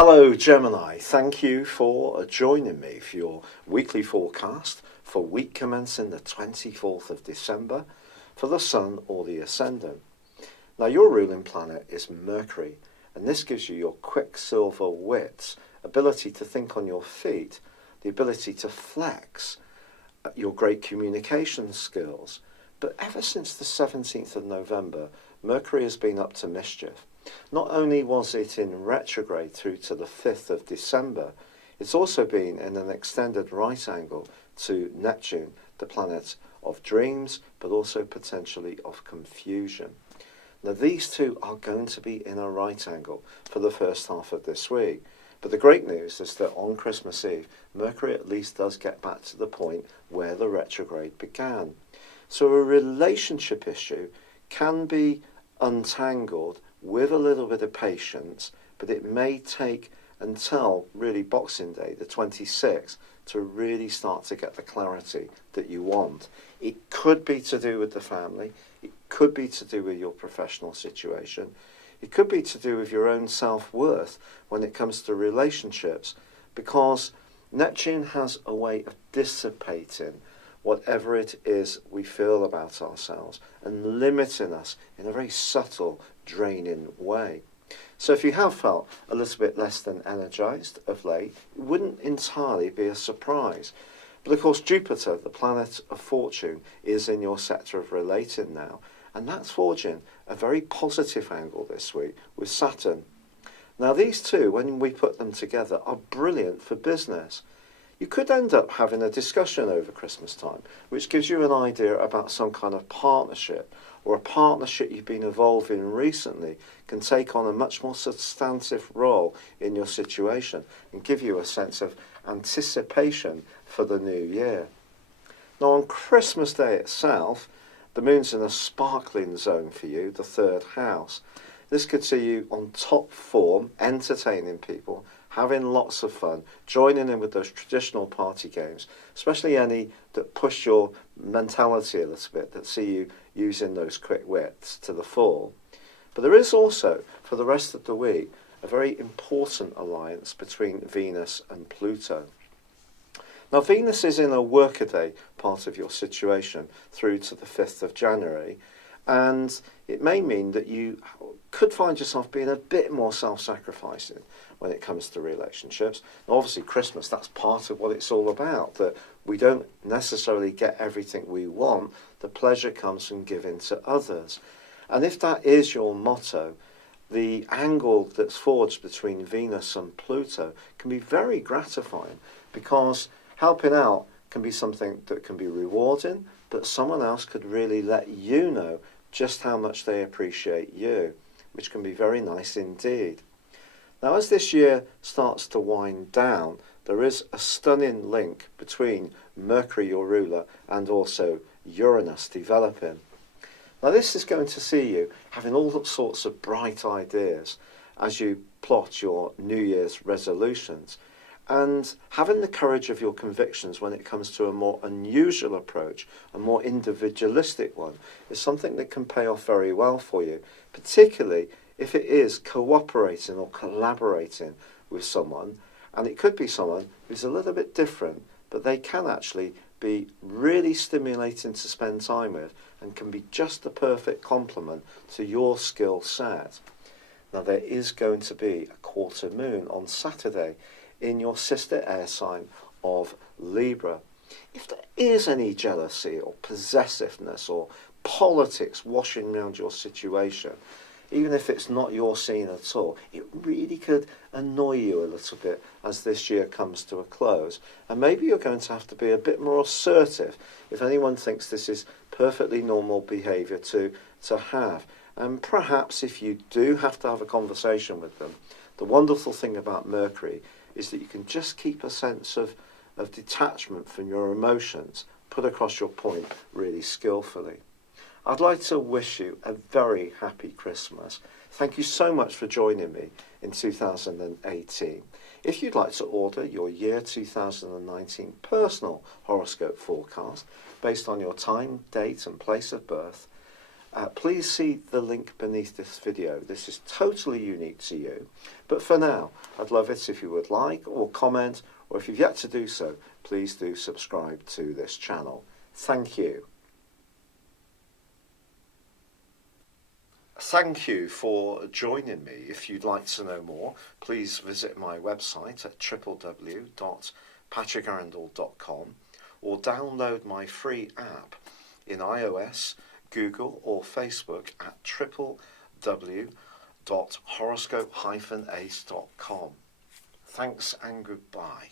Hello Gemini, thank you for joining me for your weekly forecast for week commencing the 24th of December for the Sun or the Ascendant. Now your ruling planet is Mercury, and this gives you your quicksilver wits, ability to think on your feet, the ability to flex, your great communication skills. But ever since the 17th of November, Mercury has been up to mischief. Not only was it in retrograde through to the 5th of December, it's also been in an extended right angle to Neptune, the planet of dreams, but also potentially of confusion. Now these two are going to be in a right angle for the first half of this week. But the great news is that on Christmas Eve, Mercury at least does get back to the point where the retrograde began. So a relationship issue can be untangled with a little bit of patience, but it may take until really Boxing Day, the 26th, to really start to get the clarity that you want. It could be to do with the family, it could be to do with your professional situation, it could be to do with your own self-worth when it comes to relationships, because Neptune has a way of dissipating whatever it is we feel about ourselves and limiting us in a very subtle, draining way. So if you have felt a little bit less than energized of late, it wouldn't entirely be a surprise. But of course Jupiter, the planet of fortune, is in your sector of relating now, and that's forging a very positive angle this week with Saturn. Now these two, when we put them together, are brilliant for business. You could end up having a discussion over Christmas time, which gives you an idea about some kind of partnership, or a partnership you've been involved in recently can take on a much more substantive role in your situation and give you a sense of anticipation for the new year. Now on Christmas Day itself, the moon's in a sparkling zone for you, the third house. This could see you on top form, entertaining people, having lots of fun, joining in with those traditional party games, especially any that push your mentality a little bit, that see you using those quick wits to the full. But there is also, for the rest of the week, a very important alliance between Venus and Pluto. Now Venus is in a workaday part of your situation through to the 5th of January, and it may mean that you could find yourself being a bit more self-sacrificing when it comes to relationships. Now obviously Christmas, that's part of what it's all about, that we don't necessarily get everything we want. The pleasure comes from giving to others. And if that is your motto, the angle that's forged between Venus and Pluto can be very gratifying, because helping out can be something that can be rewarding, but someone else could really let you know just how much they appreciate you, which can be very nice indeed. Now as this year starts to wind down, there is a stunning link between Mercury, your ruler, and also Uranus developing. Now this is going to see you having all sorts of bright ideas as you plot your New Year's resolutions, and having the courage of your convictions when it comes to a more unusual approach, a more individualistic one, is something that can pay off very well for you, particularly if it is cooperating or collaborating with someone. And it could be someone who's a little bit different, but they can actually be really stimulating to spend time with and can be just the perfect complement to your skill set. Now there is going to be a quarter moon on Saturday in your sister air sign of Libra. If there is any jealousy or possessiveness or politics washing around your situation, even if it's not your scene at all, it really could annoy you a little bit as this year comes to a close. And maybe you're going to have to be a bit more assertive if anyone thinks this is perfectly normal behaviour to have. And perhaps if you do have to have a conversation with them, the wonderful thing about Mercury is that you can just keep a sense of detachment from your emotions, put across your point really skillfully. I'd like to wish you a very happy Christmas. Thank you so much for joining me in 2018. If you'd like to order your year 2019 personal horoscope forecast based on your time, date and place of birth, please see the link beneath this video. This is totally unique to you. But for now, I'd love it if you would like or comment, or if you've yet to do so, please do subscribe to this channel. Thank you. Thank you for joining me. If you'd like to know more, please visit my website at www.patrickarundell.com or download my free app in iOS, Google or Facebook at www.horoscope-ace.com. Thanks and goodbye.